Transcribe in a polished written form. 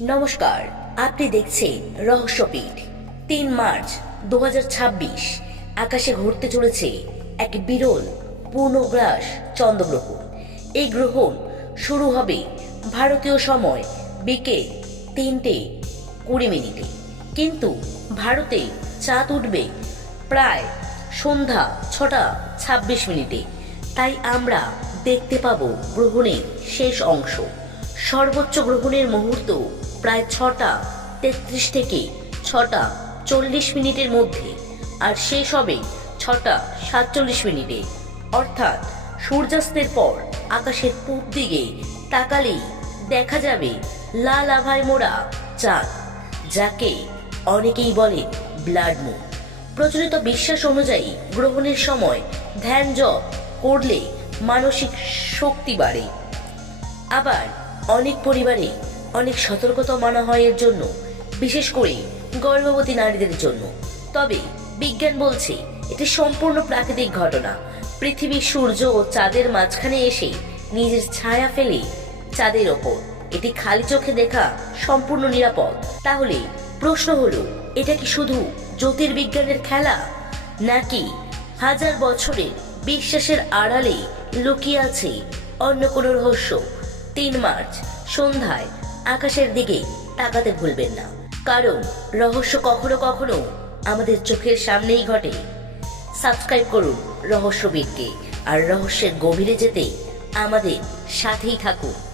নমস্কার, আপনি দেখছেন রহস্যপীঠ। ৩ মার্চ ২০২৬ আকাশে ঘুরতে চলেছে এক বিরল পূর্ণগ্রাস চন্দ্রগ্রহণ। এই গ্রহণ শুরু হবে ভারতীয় সময় বিকেল ৩:২০ কিন্তু ভারতে চাঁদ উঠবে প্রায় সন্ধ্যা ৬:২৬। তাই আমরা দেখতে পাব গ্রহণের শেষ অংশ। সর্বোচ্চ গ্রহণের মুহূর্ত প্রায় ৬:৩৩ থেকে ৬:৪০ মধ্যে, আর শেষ হবে ৬:৪৭। অর্থাৎ সূর্যাস্তের পর আকাশের পূব দিকে তাকালেই দেখা যাবে লাল আভায় মোড়া চাঁদ, যাকে অনেকেই বলে ব্লাড মুন। প্রচলিত বিশ্বাস অনুযায়ী গ্রহণের সময় ধ্যান জপ করলে মানসিক শক্তি বাড়ে। আবার অনেক পরিবারে অনেক সতর্কতা মানা হয় এর জন্য, বিশেষ করে গর্ভবতী নারীদের জন্য। তবে বিজ্ঞান বলছে এটি সম্পূর্ণ প্রাকৃতিক ঘটনা। পৃথিবী সূর্য ও চাঁদের মাঝখানে এসে নিজের ছায়া ফেলে চাঁদের ওপর। এটি খালি চোখে দেখা সম্পূর্ণ নিরাপদ। তাহলে প্রশ্ন হলো, এটা কি শুধু জ্যোতির্বিজ্ঞানের খেলা, নাকি হাজার বছরের বিশ্বাসের আড়ালে লুকিয়ে আছে অন্য কোনো রহস্য? ৩ মার্চ সন্ধ্যায় আকাশের দিকে তাকাতে ভুলবেন না, কারণ রহস্য কখনো কখনো আমাদের চোখের সামনেই ঘটে। সাবস্ক্রাইব করুন রহস্যবিদকে, আর রহস্যের গভীরে যেতে আমাদের সাথেই থাকুন।